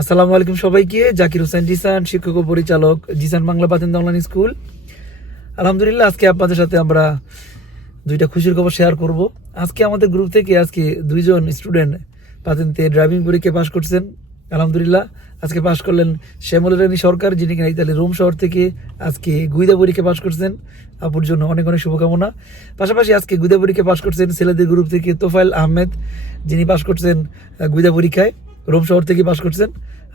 আসসালামু আলাইকুম সবাইকে। জাকির হোসেন জিসান, শিক্ষক ও পরিচালক জিসান বাংলা পাতেন অনলাইন স্কুল। আলহামদুলিল্লাহ, আজকে আপনাদের সাথে আমরা দুইটা খুশির খবর শেয়ার করব। আজকে আমাদের গ্রুপ থেকে আজকে দুইজন স্টুডেন্ট পাতেন্তে ড্রাইভিং পরীক্ষা পাশ করছেন। আলহামদুলিল্লাহ, আজকে পাশ করলেন শ্যামল রানী সরকার, যিনি কিনা ইতালি রোম শহর থেকে আজকে গুইদা পরীক্ষা পাশ করছেন। আপুর জন্য অনেক অনেক শুভকামনা। পাশাপাশি আজকে গুইদা পরীক্ষা পাশ করছেন ছেলেদের গ্রুপ থেকে তোফাইল আহমেদ, যিনি পাশ করছেন গুইদা পরীক্ষায়। রোম শহর থেকে পাশ করছেন।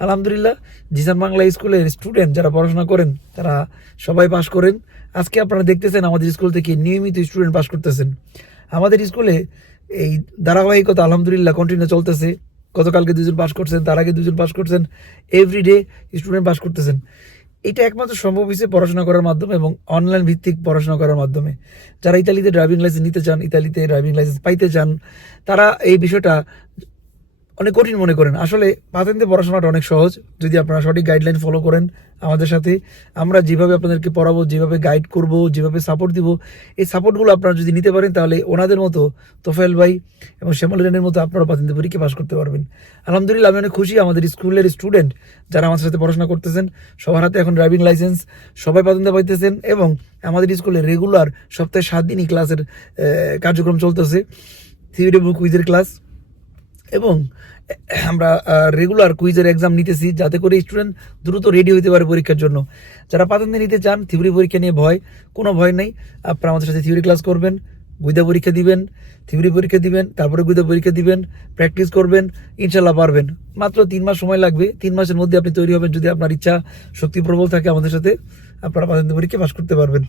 আলহামদুলিল্লাহ, জিসান বাংলা স্কুলের স্টুডেন্ট যারা পড়াশোনা করেন, তারা সবাই পাশ করেন। আজকে আপনারা দেখতেছেন আমাদের স্কুল থেকে নিয়মিত স্টুডেন্ট পাশ করতেছেন। আমাদের স্কুলে এই ধারাবাহিকতা আলহামদুলিল্লাহ কন্টিনিউ চলতেছে। গতকালকে দুজন পাশ করছেন, তার আগে দুজন পাশ করছেন। এভরিডে স্টুডেন্ট পাশ করতেছেন। এটা একমাত্র সম্ভব হয়েছে পড়াশোনা করার মাধ্যমে এবং অনলাইন ভিত্তিক পড়াশোনা করার মাধ্যমে। যারা ইতালিতে ড্রাইভিং লাইসেন্স নিতে চান, ইতালিতে ড্রাইভিং লাইসেন্স পাইতে চান, তারা এই বিষয়টা অনেক কঠিন মনে করেন। আসলে পাতেন্তে পড়াশোনাটা অনেক সহজ। যদি আপনারা সঠিক গাইডলাইন ফলো করেন আমাদের সাথে, আমরা যেভাবে আপনাদেরকে পড়াবো, যেভাবে গাইড করব, যেভাবে সাপোর্ট দিব, এই সাপোর্টগুলো আপনারা যদি নিতে পারেন, তাহলে ওনাদের মতো তোফায়েল ভাই এবং শ্যামল রেনের মতো আপনারা পাতেন্তে পরীক্ষা পাশ করতে পারবেন। আলহামদুলিল্লাহ, আমি অনেক খুশি। আমাদের স্কুলের স্টুডেন্ট যারা আমাদের সাথে পড়াশোনা করতেছেন, সবার হাতে এখন ড্রাইভিং লাইসেন্স সবাই পাতেন্তে পাইতেছেন এবং আমাদের স্কুলে রেগুলার সপ্তাহে সাত দিনই ক্লাসের কার্যক্রম চলতেছে। থিওরি এবং কুইজের ক্লাস এবং আমরা রেগুলার কুইজের এক্সাম নিতেছি যাতে করে স্টুডেন্ট দ্রুত রেডি হতে পারে পরীক্ষার জন্য। যারা পাতান্তে নিতে চান থিওরি পরীক্ষা নিয়ে ভয়, কোনো ভয় নেই। আপনারা আমাদের সাথে থিওরি ক্লাস করবেন গুইদা পরীক্ষা দিবেন থিওরি পরীক্ষা দিবেন, তারপরে গুইদা পরীক্ষা দিবেন প্র্যাকটিস করবেন ইনশাল্লাহ পারবেন। মাত্র তিন মাস সময় লাগবে, তিন মাসের মধ্যে আপনি তৈরি হবেন যদি আপনার ইচ্ছা শক্তি প্রবল থাকে আমাদের সাথে, আপনারা পাতান্তে পরীক্ষা পাস করতে পারবেন।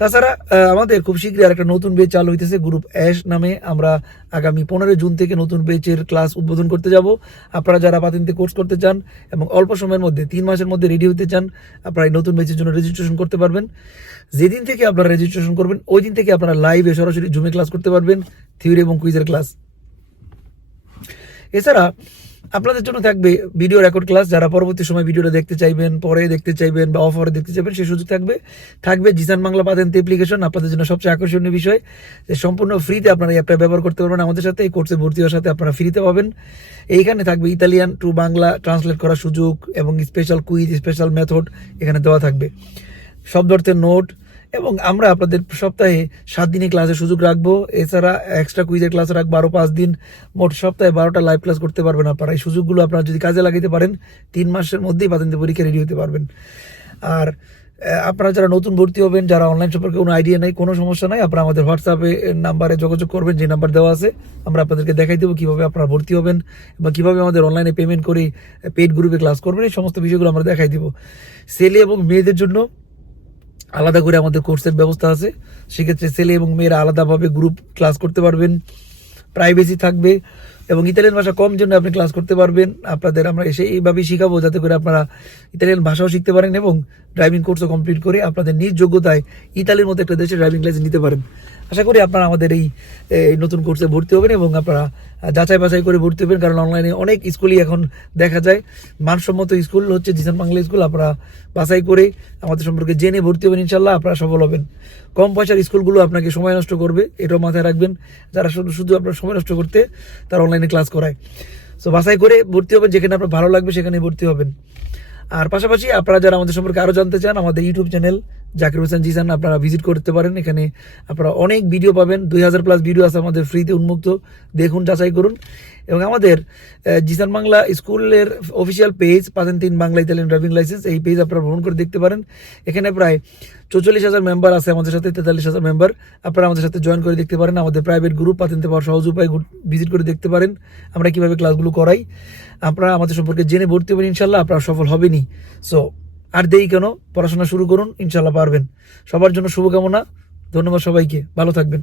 তাছাড়া আমাদের খুব শীঘ্রই আরেকটা নতুন বেচ চালু হইতেছে গ্রুপ অ্যাশ নামে। আমরা আগামী পনেরোই জুন থেকে নতুন বেচের ক্লাস উদ্বোধন করতে যাব। আপনারা যারা পাতিনতে কোর্স করতে চান এবং অল্প সময়ের মধ্যে, তিন মাসের মধ্যে রেডি হতে চান, আপনারা এই নতুন বেচের জন্য রেজিস্ট্রেশন করতে পারবেন। যেদিন থেকে আপনারা রেজিস্ট্রেশন করবেন, ওই দিন থেকে আপনারা লাইভে সরাসরি জুমে ক্লাস করতে পারবেন থিওরি এবং কুইজের ক্লাস এছাড়া আপনাদের জন্য থাকবে ভিডিও রেকর্ড ক্লাস যারা পরবর্তী সময় ভিডিওটা দেখতে চাইবেন, পরে দেখতে চাইবেন বা অফারে দেখতে চাইবেন সেই সুযোগ থাকবে। থাকবে জিসান বাংলা পাতেন্ট অ্যাপ্লিকেশন আপনাদের জন্য সবচেয়ে আকর্ষণীয় বিষয়। যে সম্পূর্ণ ফ্রিতে আপনারা অ্যাপটা ব্যবহার করতে পারবেন আমাদের সাথে। এই কোর্সে ভর্তি হওয়ার সাথে আপনারা ফ্রিতে পাবেন। এইখানে থাকবে ইতালিয়ান টু বাংলা ট্রান্সলেট করার সুযোগ এবং স্পেশাল কুইজ স্পেশাল মেথড এখানে দেওয়া থাকবে। শব্দ অর্থের নোট এবং আমরা আপনাদের সপ্তাহে সাত দিনে ক্লাসের সুযোগ রাখব। এছাড়া এক্সট্রা কুইজের ক্লাস রাখব আরও পাঁচ দিন। মোট সপ্তাহে বারোটা লাইভ ক্লাস করতে পারবেন আপনারা। এই সুযোগগুলো আপনারা যদি কাজে লাগাতে পারেন, তিন মাসের মধ্যেই পাতেন্তে পরীক্ষা রেডি হতে পারবেন। আর আপনারা যারা নতুন ভর্তি হবেন, যারা অনলাইন সম্পর্কে কোনো আইডিয়া নেই, কোনো সমস্যা নাই, আপনারা আমাদের হোয়াটসঅ্যাপে নাম্বারে যোগাযোগ করবেন, যে নাম্বার দেওয়া আছে। আমরা আপনাদেরকে দেখাই দেবো কীভাবে আপনারা ভর্তি হবেন বা কীভাবে আমাদের অনলাইনে পেমেন্ট করে পেড গ্রুপে ক্লাস করবেন। এই সমস্ত বিষয়গুলো আমরা দেখাই দেবো। ছেলে এবং মেয়েদের জন্য আলাদা করে আমাদের কোর্সের ব্যবস্থা আছে। সেক্ষেত্রে ছেলে এবং মেয়েরা আলাদাভাবে গ্রুপ ক্লাস করতে পারবেন প্রাইভেসি থাকবে এবং ইতালিয়ান ভাষা কম জন্য আপনি ক্লাস করতে পারবেন। আপনাদের আমরা এসে এইভাবেই শিখাবো যাতে করে আপনারা ইতালিয়ান ভাষাও শিখতে পারেন এবং ড্রাইভিং কোর্সও কমপ্লিট করে আপনাদের নিজ যোগ্যতায় ইতালির মতো একটা দেশে ড্রাইভিং লাইসেন্স নিতে পারেন। আশা করি আপনারা আমাদের এই এই নতুন কোর্সে ভর্তি হবেন এবং আপনারা যাচাই বাছাই করে ভর্তি হবেন। কারণ অনলাইনে অনেক স্কুলই এখন দেখা যায়। মানসম্মত স্কুল হচ্ছে জিসান বাংলা স্কুল আপনারা বাছাই করে আমাদের সম্পর্কে জেনে ভর্তি হবেন ইনশাল্লাহ আপনারা সফল হবেন। কম পয়সার স্কুলগুলো আপনাকে সময় নষ্ট করবে। এটাও মাথায় রাখবেন। যারা শুধু শুধু আপনার সময় নষ্ট করতে তারা অনলাইনে ক্লাস করায়। সো বাছাই করে ভর্তি হবেন। যেখানে আপনার ভালো লাগবে সেখানে ভর্তি হবেন। আর পাশাপাশি আপনারা যারা আমাদের সম্পর্কে আরও জানতে চান, আমাদের ইউটিউব চ্যানেল জাকির হোসেন জিসান আপনারা ভিজিট করতে পারেন। এখানে আপনারা অনেক ভিডিও পাবেন। দুই হাজার প্লাস ভিডিও আছে আমাদের ফ্রিতে উন্মুক্ত। দেখুন, যাচাই করুন। এবং আমাদের জিসান বাংলা স্কুলের অফিসিয়াল পেজ পাতেন তিন বাংলা, ইতালিয়ান ড্রাইভিং লাইসেন্স এই পেজ আপনারা ভ্রমণ করে দেখতে পারেন। এখানে প্রায় চৌচল্লিশ হাজার মেম্বার আছে আমাদের সাথে, তেতাল্লিশ হাজার মেম্বার আপনারা আমাদের সাথে জয়েন করে দেখতে পারেন। আমাদের প্রাইভেট গ্রুপ পাতেনতে পাওয়ার সহজ উপায় ভিজিট করে দেখতে পারেন। আমরা কীভাবে ক্লাসগুলো করাই। আপনারা আমাদের সম্পর্কে জেনে ভর্তি হবেন ইনশাল্লাহ আপনারা সফল হবেনই। সো আর দেই কেন? পড়াশোনা শুরু করুন ইনশাল্লাহ পারবেন। সবার জন্য শুভকামনা। ধন্যবাদ সবাইকে। ভালো থাকবেন।